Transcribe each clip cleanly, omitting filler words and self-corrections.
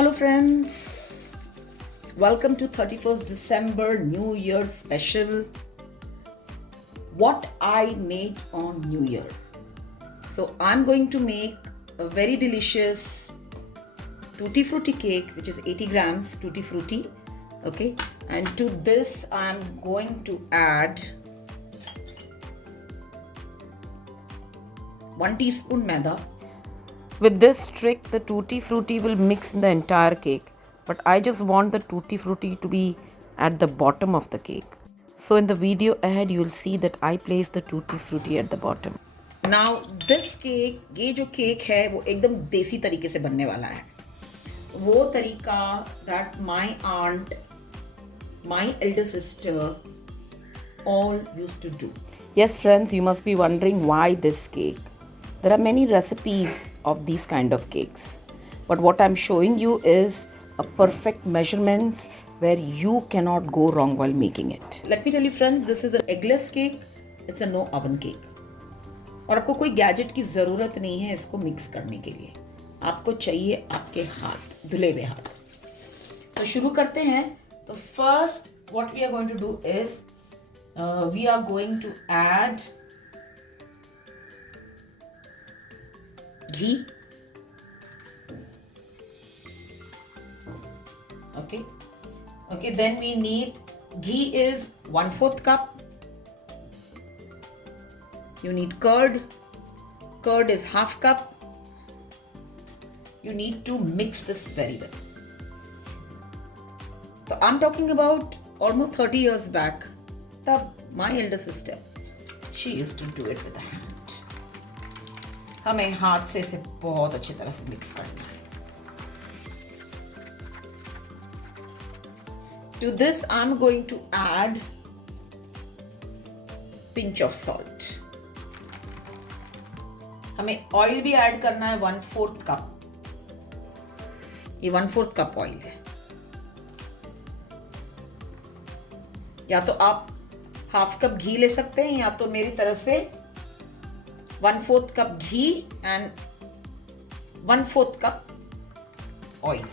Hello friends, welcome to 31st December New Year special. What I made on New Year. So I'm going to make a very delicious tutti frutti cake, which is 80 grams tutti frutti. Okay, and to this I'm going to add 1 teaspoon maida. With this trick, the tutti frutti will mix in the entire cake, but I just want the tutti frutti to be at the bottom of the cake. So in the video ahead, you will see that I place the tutti frutti at the bottom. Now this cake, ये जो cake है वो एकदम देसी तरीके से बनने वाला है. वो तरीका that my aunt, my elder sister all used to do. Yes friends, you must be wondering why this cake. There are many recipes of these kind of cakes, but what I'm showing you is a perfect measurements where you cannot go wrong while making it. Let me tell you friends, this is an eggless cake. It's a no oven cake. और आपको कोई gadget की ज़रूरत नहीं है इसको mix करने के लिए. आपको चाहिए आपके हाथ, धुले हुए हाथ. तो शुरू करते हैं. तो first what we are going to do is we are going to add ghee. Okay, then we need ghee is 1/4 cup. You need curd is 1/2 cup. You need to mix this very well. So I'm talking about almost 30 years back. My elder sister, she used to do it with the hand. हमें हाथ से इसे बहुत अच्छी तरह से mix करना है. To this I'm going to add pinch of salt. हमें ऑयल भी ऐड करना है 1/4 कप. ये 1/4 कप ऑयल है. या तो आप 1/2 कप घी ले सकते हैं या तो मेरी तरफ से 1/4 cup ghee and 1/4 cup oil.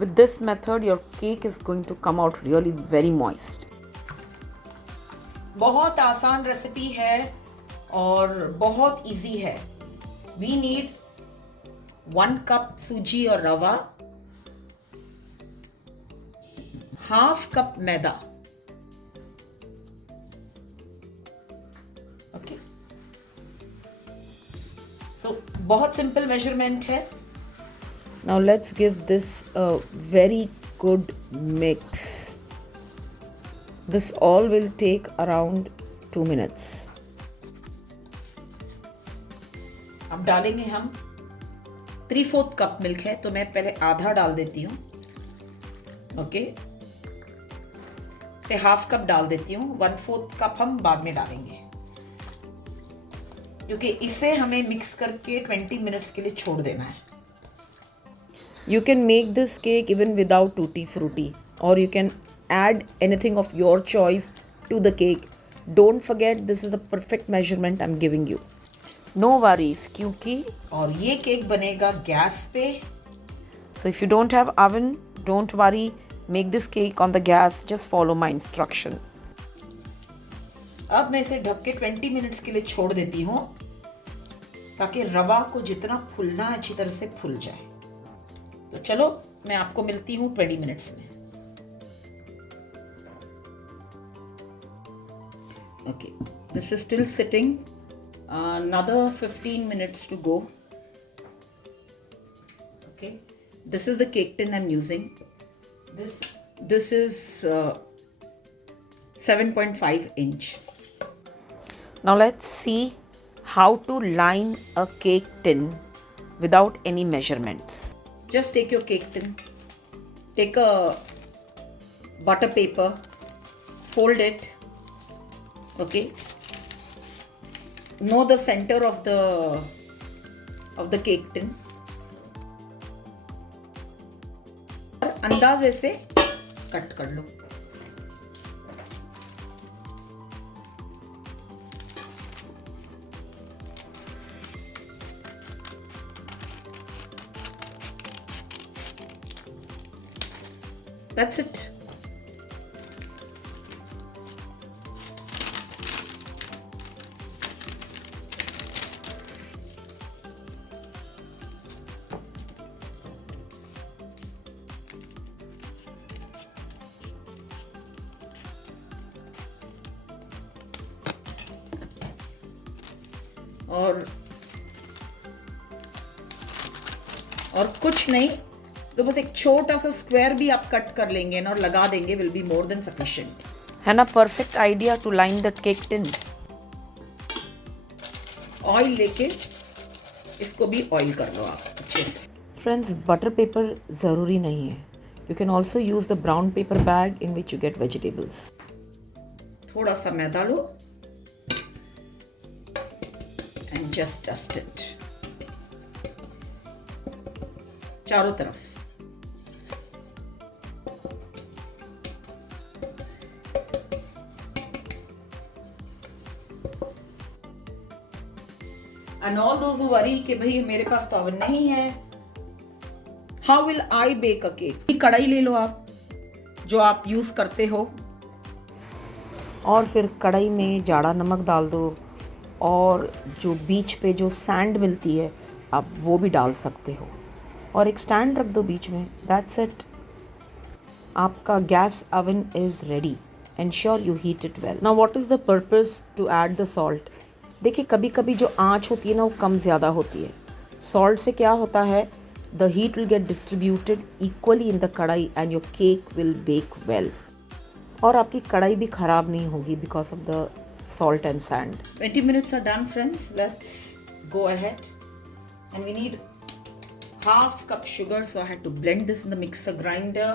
With this method, your cake is going to come out really very moist. बहुत आसान रेसिपी है और बहुत इजी है. We need 1 cup सूजी और रवा, 1/2 cup मैदा. ओके, सो बहुत सिंपल मेजरमेंट है. Now let's give this a very good mix. This all will take around 2 minutes. अब डालेंगे हम 3/4 कप मिल्क है तो मैं पहले आधा डाल देती हूँ. ओके, से 1/2 कप डाल देती हूँ. 1/4 कप हम बाद में डालेंगे क्योंकि इसे हमें मिक्स करके 20 मिनट्स के लिए छोड़ देना है. You can make this cake even without tutti frutti और you can add anything of your choice to the cake. Don't forget this is the perfect measurement I'm giving you. No worries क्योंकि और ये cake बनेगा gas पे. So if you don't have oven, don't worry. Make this cake on the gas. Just follow my instruction. अब मैं इसे ढक के 20 मिनट्स के लिए छोड़ देती हूँ ताकि रवा को जितना फूलना अच्छी तरह से फूल जाए. तो चलो मैं आपको मिलती हूँ 20 मिनट्स में. Okay, this is still sitting. Another 15 minutes to go. Okay, this is the cake tin I'm using. This is 7.5 inch. Now let's see how to line a cake tin without any measurements. Just take your cake tin, take a butter paper, fold it. Okay, know the center of the cake tin. अंदाजे से cut कर लो. That's it. और कुछ नहीं, तो बस एक छोटा सा स्क्वायर भी आप कट कर लेंगे ना और लगा देंगे, will be more than sufficient. है ना perfect idea to line the cake tin. Oil लेके इसको भी ऑयल कर लो आप अच्छे से। फ्रेंड्स, बटर पेपर ज़रूरी नहीं है, you can also use the brown paper bag in which you get vegetables. थोड़ा सा मैदा लो एंड जस्ट डस्ट इट चारों तरफ। And all those who worry कि भाई मेरे पास तो ओवन नहीं है, how will I bake a cake? कढ़ाई ले लो आप जो आप यूज करते हो और फिर कढ़ाई में जाड़ा नमक डाल दो और जो बीच पे जो सैंड मिलती है आप वो भी डाल सकते हो और एक स्टैंड रख दो बीच में। दैट्स इट, आपका gas oven is ready. Ensure you heat it well. Now what is the purpose to add the salt? देखिए, कभी कभी जो आँच होती है ना वो कम ज़्यादा होती है। सॉल्ट से क्या होता है, the heat will get distributed equally in the kadhai and your cake will bake well. और आपकी कढ़ाई भी ख़राब नहीं होगी because of the salt and sand. 20 minutes are done, friends. Let's go ahead. And we need half cup sugar, so I had to blend this in the mixer grinder.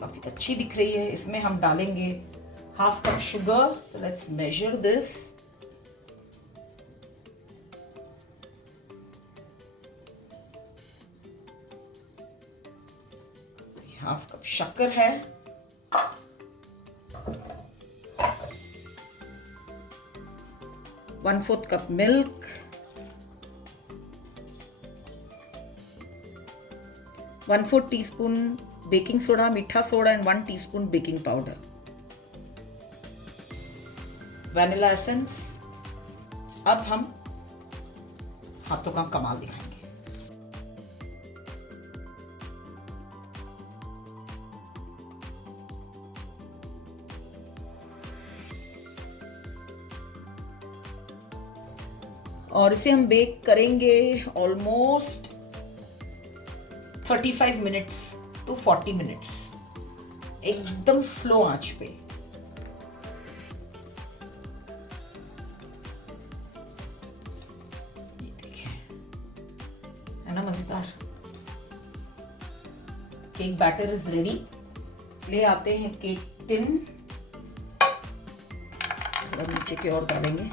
काफी अच्छी दिख रही है। इसमें हम डालेंगे half cup sugar. So let's measure this. Half cup शक्कर है, one fourth cup milk, 1/4 teaspoon baking soda, मीठा soda and 1 teaspoon baking powder, vanilla essence. अब हम हाथों का कमाल दिखाएंगे। और इसे हम बेक करेंगे ऑलमोस्ट 35 मिनट्स टू 40 मिनट्स, एकदम स्लो आंच पे। ये देखिए, है ना मजेदार। Cake batter is ready. ले आते हैं केक टिन, थोड़ा नीचे की ओर डालेंगे।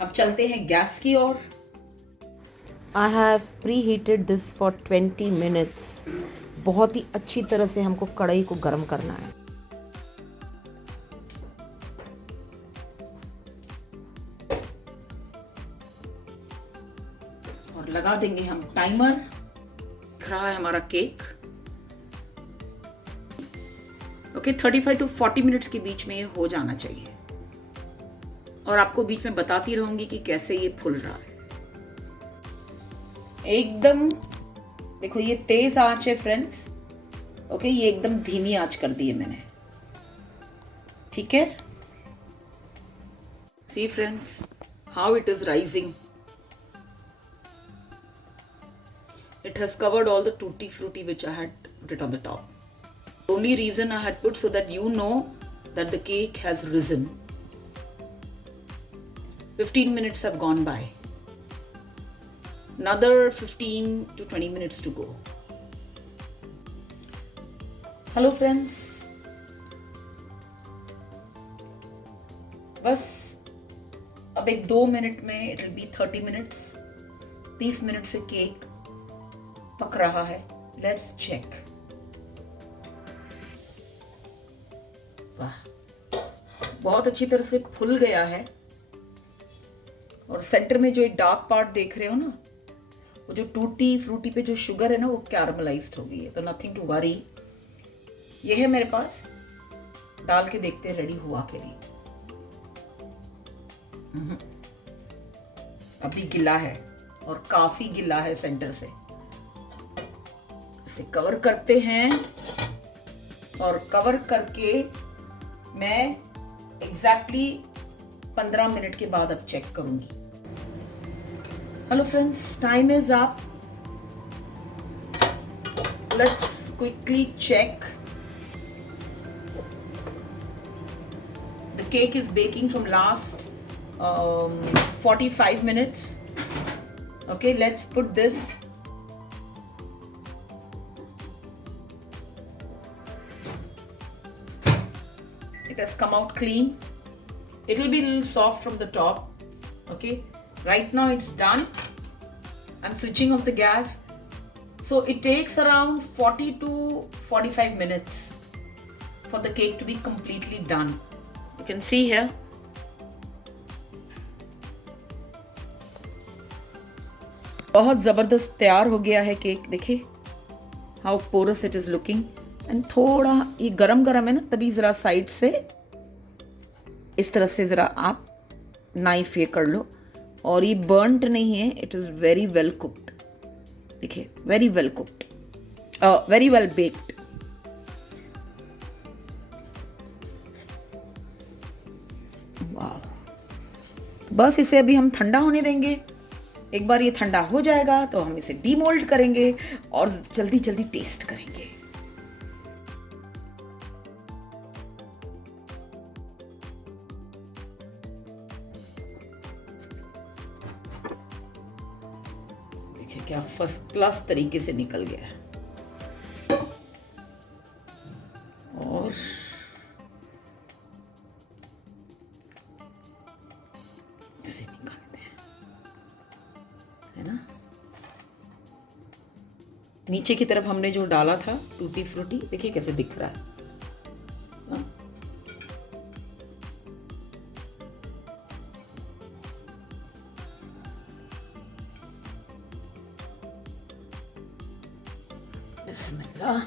अब चलते हैं गैस की ओर। I have preheated this for 20 minutes. बहुत ही अच्छी तरह से हमको कढ़ाई को गर्म करना है। और लगा देंगे हम टाइमर। दिख रहा है हमारा केक। ओके, 35 टू 40 मिनट्स के बीच में ये हो जाना चाहिए। और आपको बीच में बताती रहूंगी कि कैसे ये फूल रहा है। एकदम देखो, ये तेज आंच है फ्रेंड्स। ओके, ये एकदम धीमी आंच कर दी है मैंने। ठीक है, see friends how it is rising. It has covered all the tutti frutti which I had put it on the top. The only reason I had put so that you know that the cake has risen. 15 minutes have gone by. Another 15 to 20 minutes to go. Hello friends. बस अब एक 2 minute में it will be 30 minutes. 30 मिनट से cake पक रहा है। Let's check. वाह, बहुत अच्छी तरह से फूल गया है। और सेंटर में जो डार्क पार्ट देख रहे हो ना, वो जो टूटी फ्रूटी पे जो शुगर है ना, वो कैरमलाइज्ड हो गई है। तो नथिंग टू वरी। ये है मेरे पास, डाल के देखते हैं रेडी हुआ के लिए। अभी गिला है और काफी गिला है सेंटर से। इसे कवर करते हैं और कवर करके मैं एग्जैक्टली 15 मिनट के बाद अब चेक करूंगी। Hello friends, time is up. Let's quickly check. The cake is baking from last 45 minutes. Okay, let's put this. It has come out clean. It will be a little soft from the top. Okay, right now it's done. I'm switching off the gas. So it takes around 40 to 45 minutes for the cake to be completely done. You can see here. बहुत ज़बरदस्त तैयार हो गया है cake. देखिए how porous it is looking. And थोड़ा ये गरम गरम है ना, तभी ज़रा साइड से इस तरह से ज़रा आप नाइफ ये कर लो। और ये बर्नड नहीं है, it is very well cooked. देखिए very well cooked, very well baked. वाह, बस इसे अभी हम ठंडा होने देंगे। एक बार ये ठंडा हो जाएगा तो हम इसे डीमोल्ड करेंगे और जल्दी जल्दी टेस्ट करेंगे। देखिए क्या फर्स्ट क्लास तरीके से निकल गया है। और इसे निकालते हैं, है ना। नीचे की तरफ हमने जो डाला था टूटी फ्रूटी, देखिए कैसे दिख रहा है। बिस्मिल्लाह।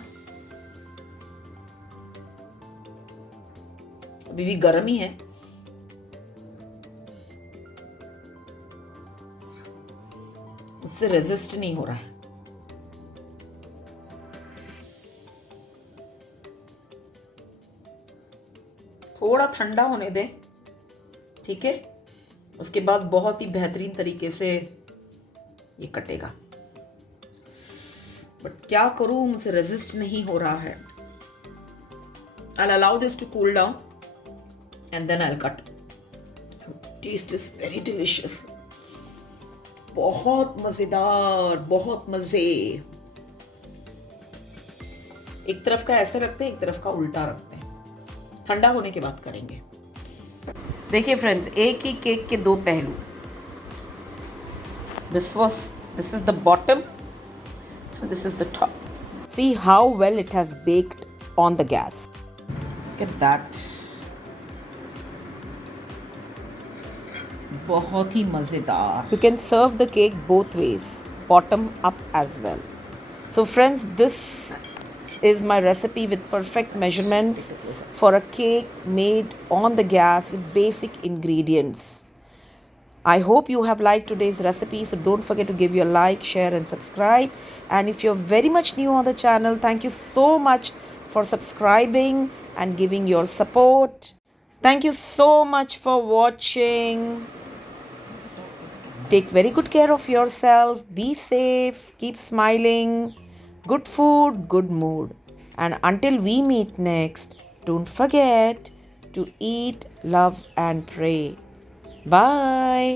अभी भी गर्म ही है। मुझसे रेजिस्ट नहीं हो रहा है। थोड़ा ठंडा होने दें, ठीक है। उसके बाद बहुत ही बेहतरीन तरीके से ये कटेगा। बट क्या करूं, मुझसे रेजिस्ट नहीं हो रहा है। I'll allow this to cool down and then I'll cut. Taste is very delicious. बहुत मजेदार, बहुत मजे। एक तरफ का ऐसे रखते हैं, एक तरफ का उल्टा रखते हैं। ठंडा होने के बाद करेंगे। देखिए फ्रेंड्स, एक ही केक के दो पहलू। This is the bottom and this is the top. See how well it has baked on the gas. Look at that. बहुत ही मजेदार। You can serve the cake both ways, bottom up as well. So friends, this is my recipe with perfect measurements for a cake made on the gas with basic ingredients. I hope you have liked today's recipe, so don't forget to give your like, share and subscribe. And if you're very much new on the channel, thank you so much for subscribing and giving your support. Thank you so much for watching. Take very good care of yourself. Be safe. Keep smiling. Good food, good mood. And until we meet next, don't forget to eat, love and pray. Bye.